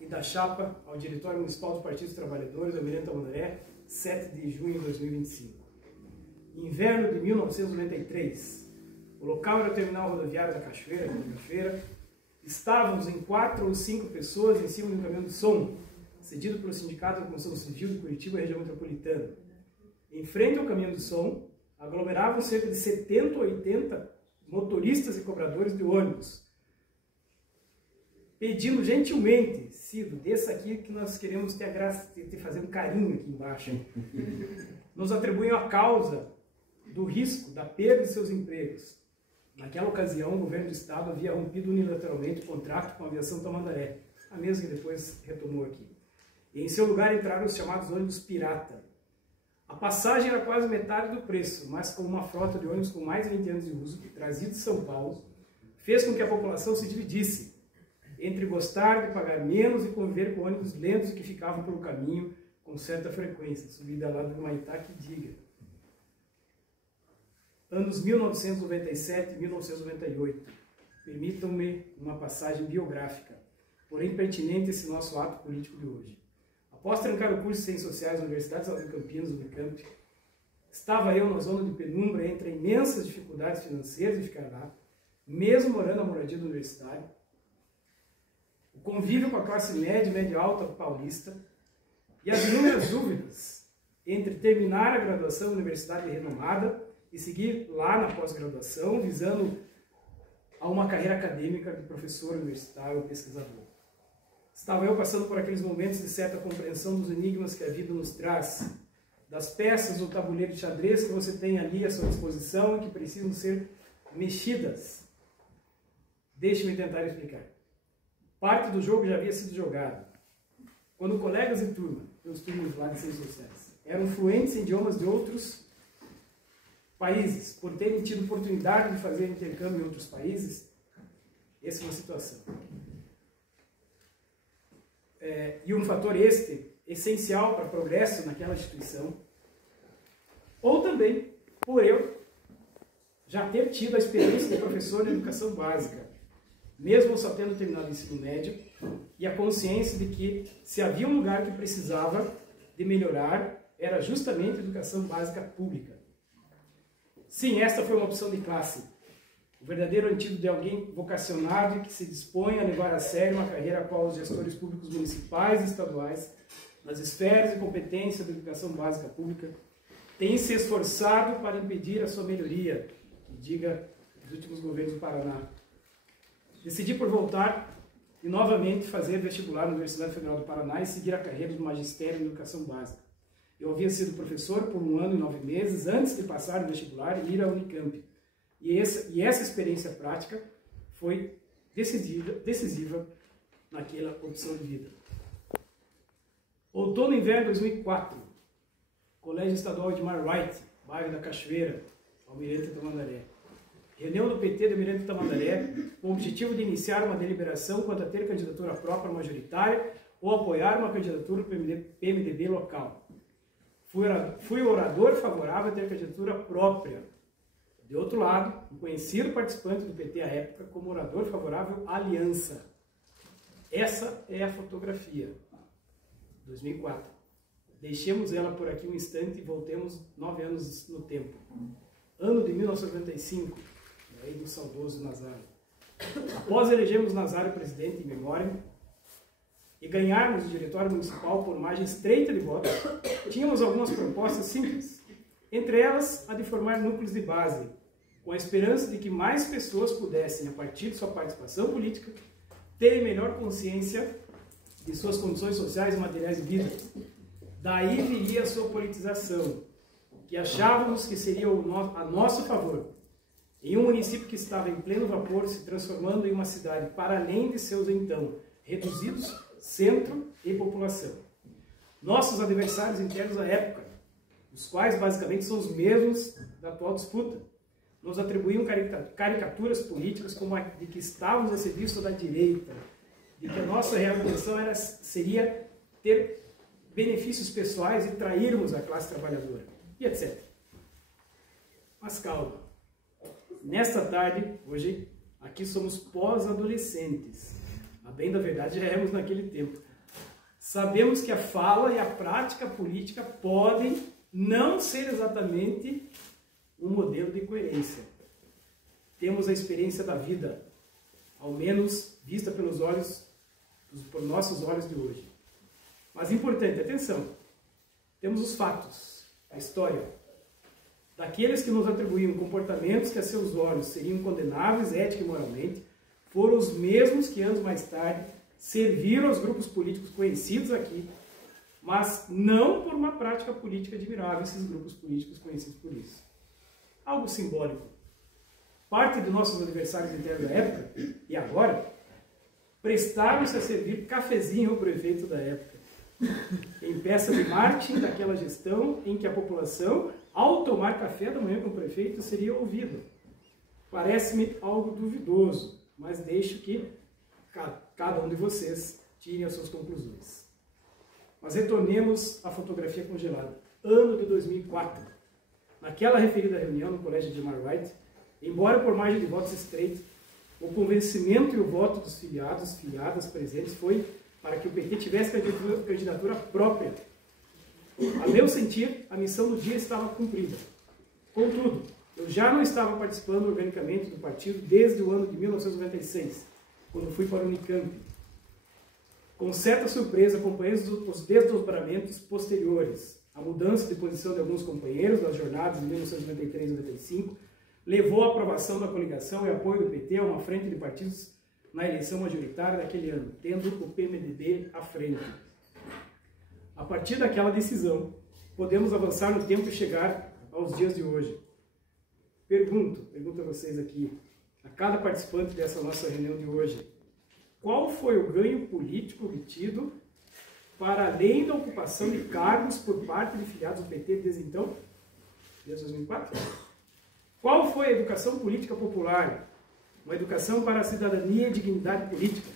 E da chapa ao Diretório Municipal do Partido dos Trabalhadores, Almirante Tamandaré, 7 de junho de 2025. Inverno de 1993, o local era o terminal rodoviário da Cachoeira, estávamos em 4 ou 5 pessoas em cima de um caminhão de som, cedido pelo Sindicato da Construção Civil de Curitiba, região metropolitana. Em frente ao caminhão de som, aglomeravam cerca de 70 ou 80 motoristas e cobradores de ônibus, pedindo gentilmente, Cido, desça aqui que nós queremos ter a graça de fazer um carinho aqui embaixo. Nos atribuem a causa do risco, da perda de seus empregos. Naquela ocasião, o governo do estado havia rompido unilateralmente o contrato com a aviação Tamandaré, a mesma que depois retomou aqui. E em seu lugar entraram os chamados ônibus pirata. A passagem era quase metade do preço, mas com uma frota de ônibus com mais de 20 anos de uso, trazido de São Paulo, fez com que a população se dividisse entre gostar de pagar menos e conviver com ônibus lentos que ficavam pelo caminho com certa frequência. Subida lá do Humaitá que diga. Anos 1997 e 1998. Permitam-me uma passagem biográfica, porém pertinente esse nosso ato político de hoje. Após trancar o curso de Ciências Sociais na Universidade Estadual de Campinas, Unicamp, estava eu na zona de penumbra entre imensas dificuldades financeiras de ficar lá, mesmo morando na moradia do universitário, o convívio com a classe média e média alta paulista e as inúmeras dúvidas entre terminar a graduação em universidade renomada e seguir lá na pós-graduação, visando a uma carreira acadêmica de professor universitário ou pesquisador. Estava eu passando por aqueles momentos de certa compreensão dos enigmas que a vida nos traz, das peças do tabuleiro de xadrez que você tem ali à sua disposição e que precisam ser mexidas. Deixe-me tentar explicar. Parte do jogo já havia sido jogado. Quando colegas de turma, meus turmas lá de Ciências Sociais, eram fluentes em idiomas de outros países, por terem tido oportunidade de fazer intercâmbio em outros países, essa é uma situação. E um fator este, essencial para o progresso naquela instituição, ou também por eu já ter tido a experiência de professor de educação básica, mesmo só tendo terminado o ensino médio, e a consciência de que se havia um lugar que precisava de melhorar, era justamente a educação básica pública. Sim, esta foi uma opção de classe, o verdadeiro antídoto de alguém vocacionado e que se dispõe a levar a sério uma carreira a qual os gestores públicos municipais e estaduais, nas esferas de competência da educação básica pública, têm se esforçado para impedir a sua melhoria, que diga os últimos governos do Paraná. Decidi por voltar e novamente fazer vestibular na Universidade Federal do Paraná e seguir a carreira do magistério em educação básica. Eu havia sido professor por 1 ano e 9 meses antes de passar no vestibular e ir à Unicamp. E essa experiência prática foi decisiva naquela opção de vida. Outono e inverno de 2004, Colégio Estadual Edmar Wright, bairro da Cachoeira, Almirante Tamandaré. Reunião do PT de Almirante Tamandaré com o objetivo de iniciar uma deliberação quanto a ter candidatura própria majoritária ou apoiar uma candidatura do PMDB local. Fui orador favorável a ter candidatura própria. De outro lado, um conhecido participante do PT à época como orador favorável à aliança. Essa é a fotografia. 2004. Deixemos ela por aqui um instante e voltemos 9 anos no tempo. Ano de 1995, aí do saudoso Nazário. Após elegermos Nazário presidente em memória e ganharmos o diretório municipal por margem estreita de votos, tínhamos algumas propostas simples. Entre elas, a de formar núcleos de base, com a esperança de que mais pessoas pudessem, a partir de sua participação política, terem melhor consciência de suas condições sociais e materiais de vida. Daí viria a sua politização, que achávamos que seria a nosso favor, em um município que estava em pleno vapor, se transformando em uma cidade para além de seus então reduzidos centro e população. Nossos adversários internos à época, os quais basicamente são os mesmos da atual disputa, nos atribuíam caricaturas políticas como a de que estávamos a serviço da direita, de que a nossa real intenção seria ter benefícios pessoais e trairmos a classe trabalhadora, e etc. Mas calma, nesta tarde, hoje, aqui somos pós-adolescentes. A bem da verdade, já éramos naquele tempo. Sabemos que a fala e a prática política podem não ser exatamente um modelo de coerência. Temos a experiência da vida, ao menos vista pelos olhos, por nossos olhos de hoje. Mas importante, atenção, temos os fatos, a história. Daqueles que nos atribuíam comportamentos que a seus olhos seriam condenáveis ética e moralmente, foram os mesmos que anos mais tarde serviram aos grupos políticos conhecidos aqui, mas não por uma prática política admirável, esses grupos políticos conhecidos por isso. Algo simbólico. Parte de nossos adversários internos da época, e agora, prestaram-se a servir cafezinho ao prefeito da época, em peça de marketing daquela gestão em que a população, ao tomar café da manhã com o prefeito, seria ouvida. Parece-me algo duvidoso, mas deixo que cada um de vocês tirem as suas conclusões. Mas retornemos à fotografia congelada. Ano de 2004. Naquela referida reunião no Colégio de Edmar Wright, embora por margem de votos estreita, o convencimento e o voto dos filiados, filiadas presentes foi para que o PT tivesse candidatura própria. A meu sentir, a missão do dia estava cumprida. Contudo, eu já não estava participando organicamente do partido desde o ano de 1996, quando fui para o Unicamp. Com certa surpresa, acompanhei os desdobramentos posteriores. A mudança de posição de alguns companheiros nas jornadas de 1993 e 1995 levou à aprovação da coligação e apoio do PT a uma frente de partidos na eleição majoritária daquele ano, tendo o PMDB à frente. A partir daquela decisão, podemos avançar no tempo e chegar aos dias de hoje. Pergunto a vocês aqui, a cada participante dessa nossa reunião de hoje, qual foi o ganho político obtido para além da ocupação de cargos por parte de filiados do PT desde então, desde 2004? Qual foi a educação política popular? Uma educação para a cidadania e dignidade política,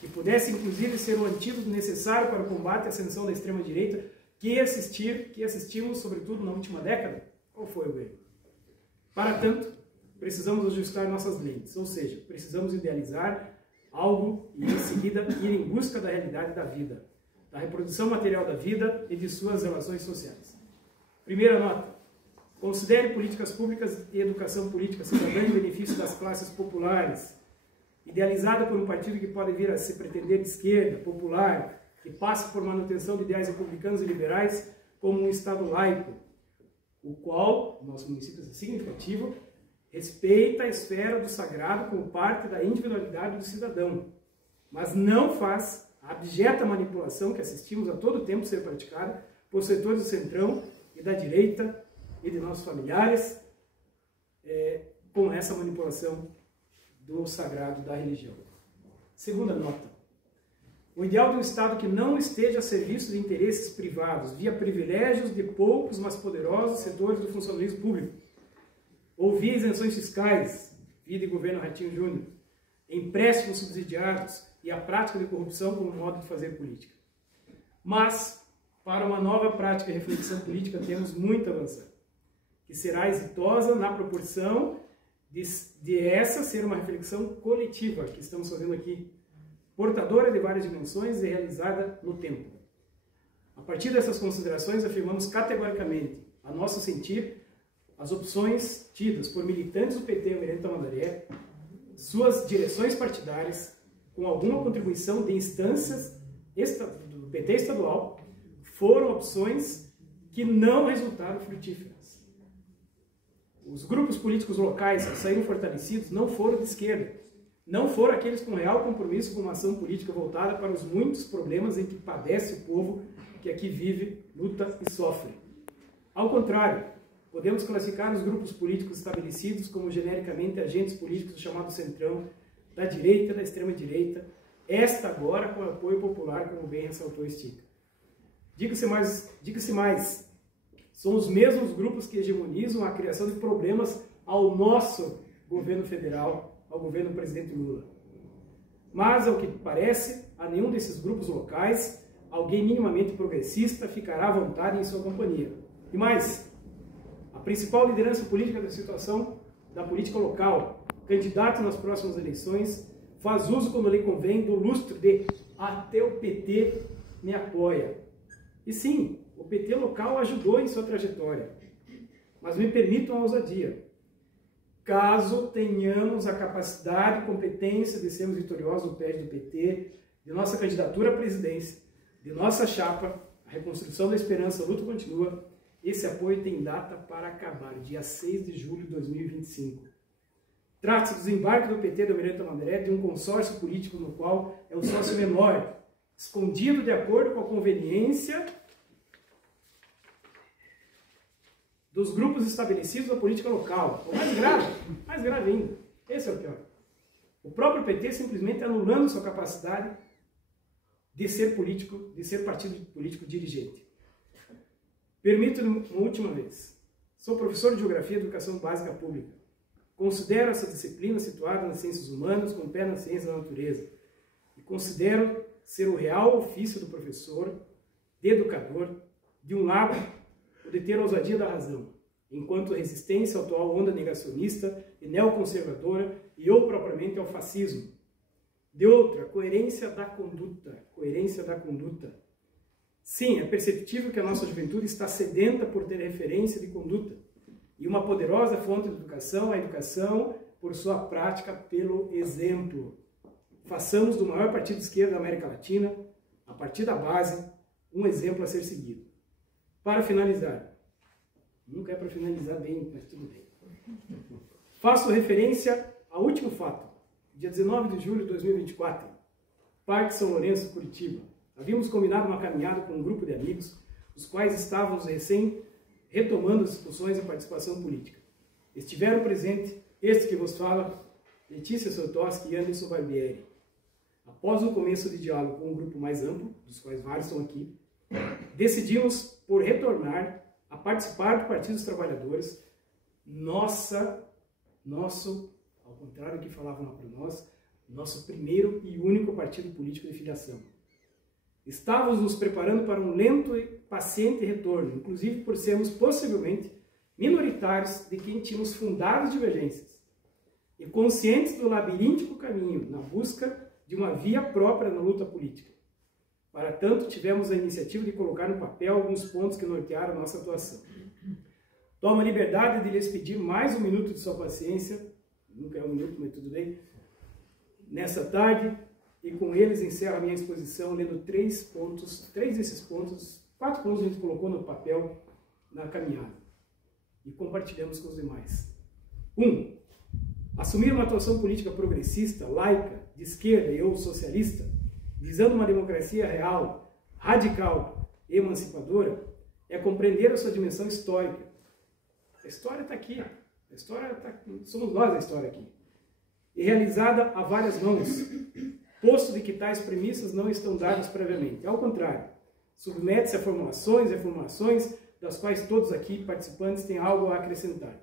que pudesse inclusive ser o antídoto necessário para o combate à ascensão da extrema-direita que assistimos, sobretudo, na última década? Qual foi o ganho? Para tanto, precisamos ajustar nossas lentes, ou seja, precisamos idealizar algo e em seguida ir em busca da realidade da vida, da reprodução material da vida e de suas relações sociais. Primeira nota. Considere políticas públicas e educação política cidadã em benefício das classes populares, idealizada por um partido que pode vir a se pretender de esquerda, popular, que passa por manutenção de ideais republicanos e liberais como um Estado laico, o qual, nosso município é significativo, respeita a esfera do sagrado como parte da individualidade do cidadão, mas não faz a abjeta manipulação que assistimos a todo tempo ser praticada por setores do centrão e da direita e de nossos familiares, com essa manipulação do sagrado da religião. Segunda nota. O ideal de um Estado que não esteja a serviço de interesses privados, via privilégios de poucos, mas poderosos setores do funcionalismo público, ou via isenções fiscais, via de governo Ratinho Júnior, empréstimos subsidiados e a prática de corrupção como modo de fazer política. Mas, para uma nova prática e reflexão política, temos muito a avançar, que será exitosa na proporção de essa ser uma reflexão coletiva que estamos fazendo aqui, portadora de várias dimensões e realizada no tempo. A partir dessas considerações, afirmamos categoricamente, a nosso sentir, as opções tidas por militantes do PT Almirante Tamandaré, suas direções partidárias, com alguma contribuição de instâncias do PT estadual, foram opções que não resultaram frutíferas. Os grupos políticos locais que saíram fortalecidos não foram de esquerda, não foram aqueles com real compromisso com uma ação política voltada para os muitos problemas em que padece o povo que aqui vive, luta e sofre. Ao contrário, podemos classificar os grupos políticos estabelecidos como genericamente agentes políticos do chamado centrão, da direita, da extrema-direita, esta agora com apoio popular, como bem ressaltou Stica. Diga-se mais, são os mesmos grupos que hegemonizam a criação de problemas ao nosso governo federal, ao governo do presidente Lula. Mas, ao que parece, a nenhum desses grupos locais, alguém minimamente progressista ficará à vontade em sua companhia. E mais, a principal liderança política da situação da política local, candidato nas próximas eleições, faz uso, quando lhe convém, do lustro de até o PT me apoia. E sim, o PT local ajudou em sua trajetória. Mas me permitam a ousadia. Caso tenhamos a capacidade e competência de sermos vitoriosos no prédio do PT, de nossa candidatura à presidência, de nossa chapa, a reconstrução da esperança, a luta continua, esse apoio tem data para acabar, dia 6 de julho de 2025. Trata-se do desembarque do PT do Almirante Tamandaré de um consórcio político no qual é o sócio menor, escondido de acordo com a conveniência dos grupos estabelecidos da política local. O mais grave ainda, esse é o pior. O próprio PT simplesmente anulando sua capacidade de ser político, de ser partido político dirigente. Permito-me uma última vez. Sou professor de Geografia e Educação Básica Pública. Considero essa disciplina situada nas ciências humanas com pé na ciência da natureza. E considero ser o real ofício do professor, de educador, de um lado, o de ter a ousadia da razão, enquanto resistência à atual onda negacionista e neoconservadora e ou propriamente ao fascismo. De outra, coerência da conduta. Coerência da conduta. Sim, é perceptível que a nossa juventude está sedenta por ter referência de conduta. E uma poderosa fonte de educação, a educação por sua prática pelo exemplo. Façamos do maior partido de esquerda da América Latina, a partir da base, um exemplo a ser seguido. Para finalizar, nunca é para finalizar bem, mas tudo bem. Faço referência ao último fato, dia 19 de julho de 2024, Parque São Lourenço, Curitiba. Havíamos combinado uma caminhada com um grupo de amigos, os quais estávamos recém retomando as discussões e participação política. Estiveram presentes este que vos fala, Letícia Sotoski e Anderson Barbieri. Após um começo de diálogo com um grupo mais amplo, dos quais vários estão aqui, decidimos por retornar a participar do Partido dos Trabalhadores, nosso, ao contrário do que falavam lá para nós, nosso primeiro e único partido político de filiação. Estávamos nos preparando para um lento e paciente retorno, inclusive por sermos possivelmente minoritários de quem tínhamos fundadas divergências, e conscientes do labiríntico caminho na busca de uma via própria na luta política. Para tanto, tivemos a iniciativa de colocar no papel alguns pontos que nortearam a nossa atuação. Tomo a liberdade de lhes pedir mais um minuto de sua paciência, nunca é um minuto, mas tudo bem, nessa tarde, e com eles encerro a minha exposição lendo 4 pontos a gente colocou no papel na caminhada e compartilhamos com os demais. 1. Assumir uma atuação política progressista, laica, de esquerda e ou socialista, visando uma democracia real, radical e emancipadora, é compreender a sua dimensão histórica. A história está aqui. A história tá aqui. Somos nós a história aqui. E realizada a várias mãos, posto de que tais premissas não estão dadas previamente. Ao contrário, submete-se a formulações e reformulações das quais todos aqui participantes têm algo a acrescentar.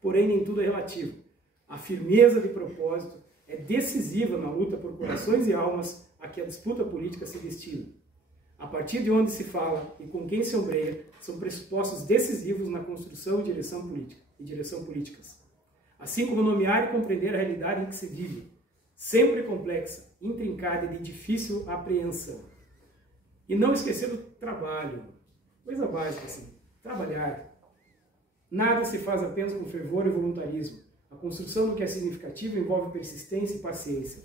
Porém, nem tudo é relativo. A firmeza de propósito é decisiva na luta por corações e almas a que a disputa política se destina. A partir de onde se fala e com quem se ombreia, são pressupostos decisivos na construção e direção políticas. Assim como nomear e compreender a realidade em que se vive, sempre complexa, intrincada e de difícil apreensão. E não esquecer do trabalho, coisa básica assim, trabalhar. Nada se faz apenas com fervor e voluntarismo. A construção do que é significativo envolve persistência e paciência.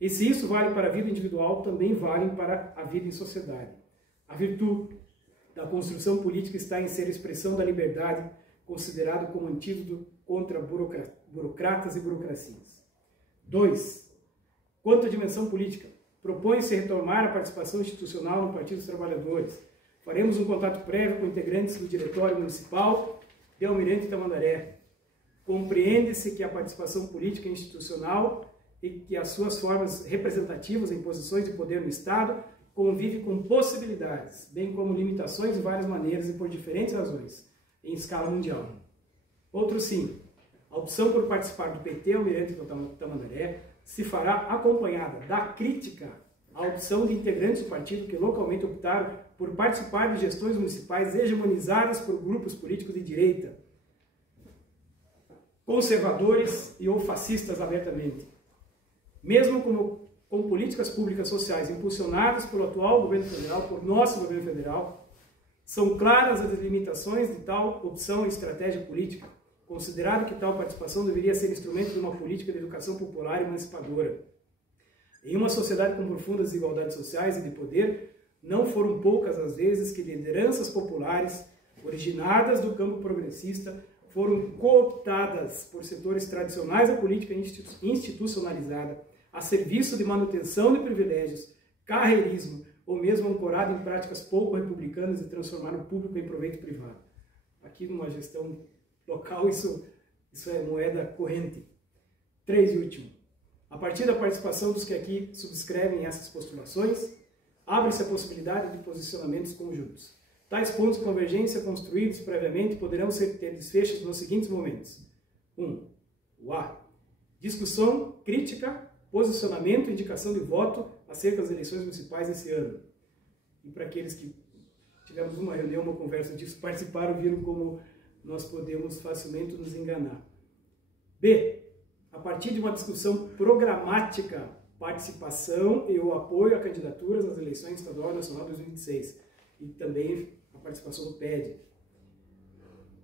E se isso vale para a vida individual, também vale para a vida em sociedade. A virtude da construção política está em ser expressão da liberdade, considerado como antídoto contra burocratas e burocracias. 2. Quanto à dimensão política, propõe-se retomar a participação institucional no Partido dos Trabalhadores. Faremos um contato prévio com integrantes do Diretório Municipal de Almirante Tamandaré. Compreende-se que a participação política é institucional e que as suas formas representativas em posições de poder no Estado convive com possibilidades, bem como limitações de várias maneiras e por diferentes razões, em escala mundial. Outro sim, a opção por participar do PT Almirante Tamandaré se fará acompanhada da crítica à opção de integrantes do partido que localmente optaram por participar de gestões municipais hegemonizadas por grupos políticos de direita, conservadores e ou fascistas abertamente. mesmo com políticas públicas sociais impulsionadas pelo atual governo federal, por nosso governo federal, são claras as limitações de tal opção e estratégia política, considerado que tal participação deveria ser instrumento de uma política de educação popular e emancipadora. Em uma sociedade com profundas desigualdades sociais e de poder, não foram poucas as vezes que lideranças populares, originadas do campo progressista, foram cooptadas por setores tradicionais da política institucionalizada, a serviço de manutenção de privilégios, carreirismo, ou mesmo ancorado em práticas pouco republicanas de transformar o público em proveito privado. Aqui numa gestão local isso é moeda corrente. 3 e último. A partir da participação dos que aqui subscrevem essas postulações, abre-se a possibilidade de posicionamentos conjuntos. Tais pontos de convergência construídos previamente poderão ter desfechos nos seguintes momentos. 1. O A. Discussão, crítica, posicionamento e indicação de voto acerca das eleições municipais esse ano. E para aqueles que tivemos uma reunião, uma conversa disso, participaram, viram como nós podemos facilmente nos enganar. B. A partir de uma discussão programática, participação e o apoio a candidaturas nas eleições estadual e nacional de 2026. E também a participação do PED.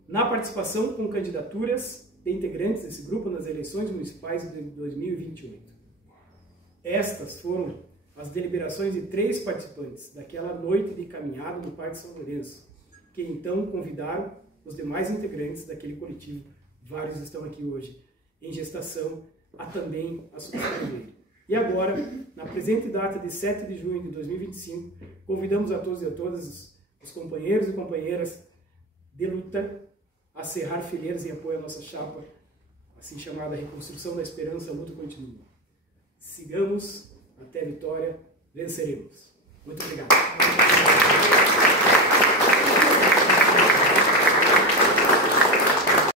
Na participação com candidaturas de integrantes desse grupo nas eleições municipais de 2028. Estas foram as deliberações de 3 participantes daquela noite de caminhada no Parque São Lourenço, que então convidaram os demais integrantes daquele coletivo, vários estão aqui hoje, em gestação, a também a subscrever. E agora, na presente data de 7 de junho de 2025, convidamos a todos e a todas os companheiros e companheiras de luta a cerrar fileiras em apoio à nossa chapa, assim chamada Reconstrução da Esperança, a luta continua. Sigamos até a vitória, venceremos. Muito obrigado.